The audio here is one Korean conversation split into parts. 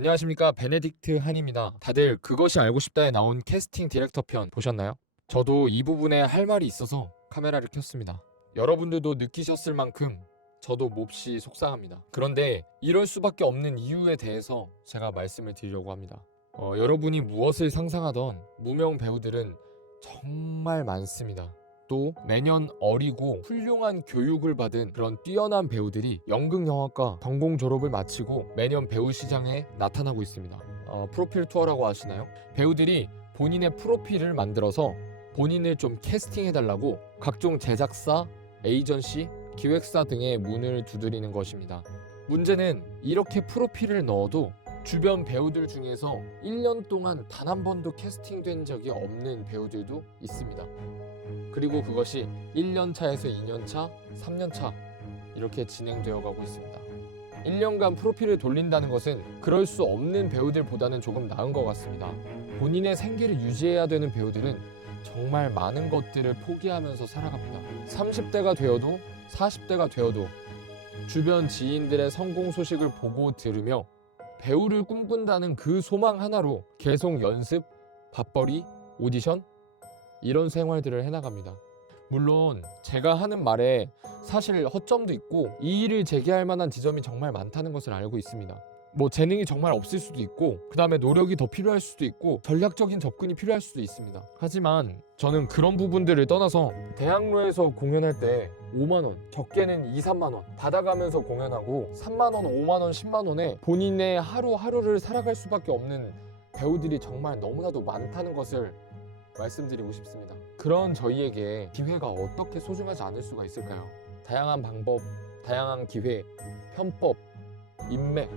안녕하십니까, 베네딕트 한입니다. 다들 그것이 알고 싶다에 나온 캐스팅 디렉터 편 보셨나요? 저도 이 부분에 할 말이 있어서 카메라를 켰습니다. 여러분들도 느끼셨을 만큼 저도 몹시 속상합니다. 그런데 이럴 수밖에 없는 이유에 대해서 제가 말씀을 드리려고 합니다. 여러분이 무엇을 상상하던 무명 배우들은 정말 많습니다. 또 매년 어리고 훌륭한 교육을 받은 그런 뛰어난 배우들이 연극영화과 전공 졸업을 마치고 매년 배우 시장에 나타나고 있습니다. 프로필 투어라고 하시나요? 배우들이 본인의 프로필을 만들어서 본인을 좀 캐스팅해달라고 각종 제작사, 에이전시, 기획사 등의 문을 두드리는 것입니다. 문제는 이렇게 프로필을 넣어도 주변 배우들 중에서 1년 동안 단 한 번도 캐스팅된 적이 없는 배우들도 있습니다. 그리고 그것이 1년차에서 2년차, 3년차 이렇게 진행되어 가고 있습니다. 1년간 프로필을 돌린다는 것은 그럴 수 없는 배우들보다는 조금 나은 것 같습니다. 본인의 생계를 유지해야 되는 배우들은 정말 많은 것들을 포기하면서 살아갑니다. 30대가 되어도 40대가 되어도 주변 지인들의 성공 소식을 보고 들으며 배우를 꿈꾼다는 그 소망 하나로 계속 연습, 밥벌이, 오디션 이런 생활들을 해나갑니다. 물론 제가 하는 말에 사실 허점도 있고 이의를 제기할 만한 지점이 정말 많다는 것을 알고 있습니다. 재능이 정말 없을 수도 있고 그 다음에 노력이 더 필요할 수도 있고 전략적인 접근이 필요할 수도 있습니다. 하지만 저는 그런 부분들을 떠나서 대학로에서 공연할 때 5만원, 적게는 2, 3만원 받아가면서 공연하고 3만원, 5만원, 10만원에 본인의 하루하루를 살아갈 수밖에 없는 배우들이 정말 너무나도 많다는 것을 말씀드리고 싶습니다. 그런 저희에게 기회가 어떻게 소중하지 않을 수가 있을까요? 다양한 방법, 다양한 기회, 편법, 인맥,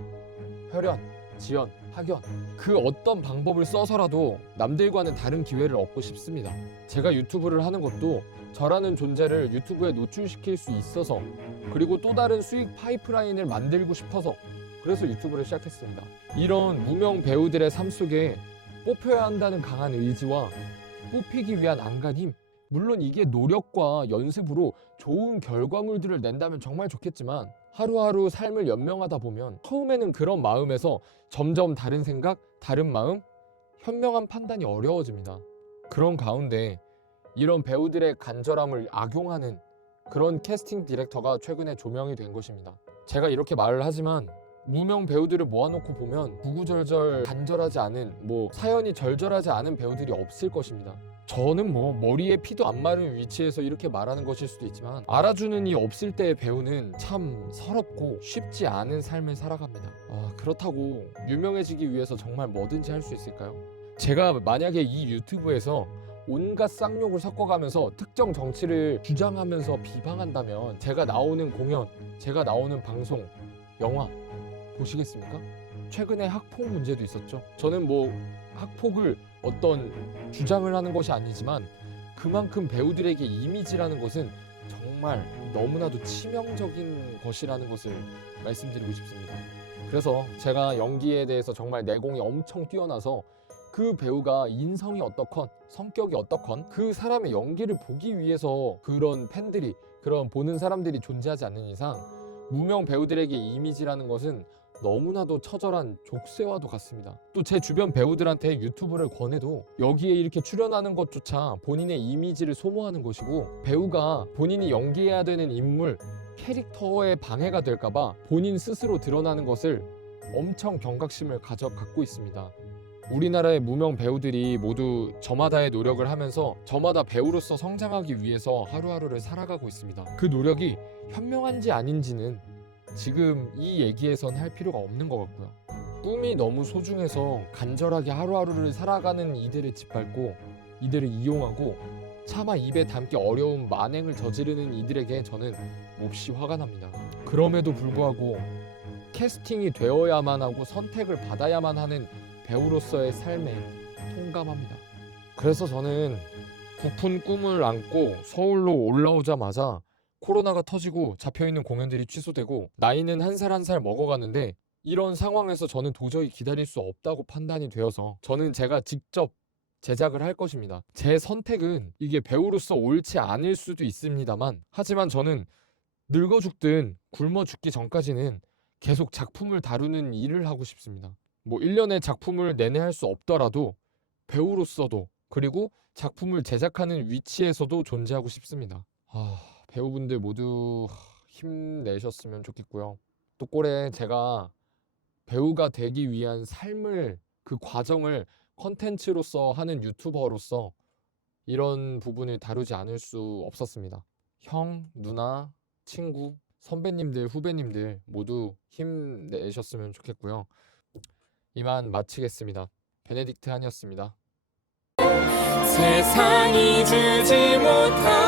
혈연, 지연, 학연 그 어떤 방법을 써서라도 남들과는 다른 기회를 얻고 싶습니다. 제가 유튜브를 하는 것도 저라는 존재를 유튜브에 노출시킬 수 있어서 그리고 또 다른 수익 파이프라인을 만들고 싶어서 그래서 유튜브를 시작했습니다. 이런 무명 배우들의 삶 속에 뽑혀야 한다는 강한 의지와 뽑히기 위한 안간힘, 물론 이게 노력과 연습으로 좋은 결과물들을 낸다면 정말 좋겠지만 하루하루 삶을 연명하다 보면 처음에는 그런 마음에서 점점 다른 생각, 다른 마음, 현명한 판단이 어려워집니다. 그런 가운데 이런 배우들의 간절함을 악용하는 그런 캐스팅 디렉터가 최근에 조명이 된 것입니다. 제가 이렇게 말을 하지만 무명 배우들을 모아놓고 보면 구구절절 간절하지 않은 사연이 절절하지 않은 배우들이 없을 것입니다. 저는 머리에 피도 안 마른 위치에서 이렇게 말하는 것일 수도 있지만 알아주는 이 없을 때의 배우는 참 서럽고 쉽지 않은 삶을 살아갑니다. 그렇다고 유명해지기 위해서 정말 뭐든지 할 수 있을까요? 제가 만약에 이 유튜브에서 온갖 쌍욕을 섞어가면서 특정 정치를 주장하면서 비방한다면 제가 나오는 공연, 제가 나오는 방송, 영화 보시겠습니까? 최근에 학폭 문제도 있었죠. 저는 학폭을 어떤 주장을 하는 것이 아니지만 그만큼 배우들에게 이미지라는 것은 정말 너무나도 치명적인 것이라는 것을 말씀드리고 싶습니다. 그래서 제가 연기에 대해서 정말 내공이 엄청 뛰어나서 그 배우가 인성이 어떻건 성격이 어떻건 그 사람의 연기를 보기 위해서 그런 팬들이, 그런 보는 사람들이 존재하지 않는 이상 무명 배우들에게 이미지라는 것은 너무나도 처절한 족쇄와도 같습니다. 또 제 주변 배우들한테 유튜브를 권해도 여기에 이렇게 출연하는 것조차 본인의 이미지를 소모하는 것이고 배우가 본인이 연기해야 되는 인물, 캐릭터에 방해가 될까봐 본인 스스로 드러나는 것을 엄청 경각심을 갖고 있습니다. 우리나라의 무명 배우들이 모두 저마다의 노력을 하면서 저마다 배우로서 성장하기 위해서 하루하루를 살아가고 있습니다. 그 노력이 현명한지 아닌지는 지금 이 얘기에선 할 필요가 없는 것 같고요. 꿈이 너무 소중해서 간절하게 하루하루를 살아가는 이들을 짓밟고 이들을 이용하고 차마 입에 담기 어려운 만행을 저지르는 이들에게 저는 몹시 화가 납니다. 그럼에도 불구하고 캐스팅이 되어야만 하고 선택을 받아야만 하는 배우로서의 삶에 통감합니다. 그래서 저는 부푼 꿈을 안고 서울로 올라오자마자 코로나가 터지고 잡혀있는 공연들이 취소되고 나이는 한 살 한 살 먹어가는데 이런 상황에서 저는 도저히 기다릴 수 없다고 판단이 되어서 저는 제가 직접 제작을 할 것입니다. 제 선택은 이게 배우로서 옳지 않을 수도 있습니다만 하지만 저는 늙어 죽든 굶어 죽기 전까지는 계속 작품을 다루는 일을 하고 싶습니다. 뭐 1년에 작품을 내내 할 수 없더라도 배우로서도 그리고 작품을 제작하는 위치에서도 존재하고 싶습니다. 배우분들 모두 힘내셨으면 좋겠고요. 또 꼴에 제가 배우가 되기 위한 삶을 그 과정을 컨텐츠로서 하는 유튜버로서 이런 부분을 다루지 않을 수 없었습니다. 형, 누나, 친구, 선배님들, 후배님들 모두 힘내셨으면 좋겠고요. 이만 마치겠습니다. 베네딕트 한이었습니다. 세상이 주지 못한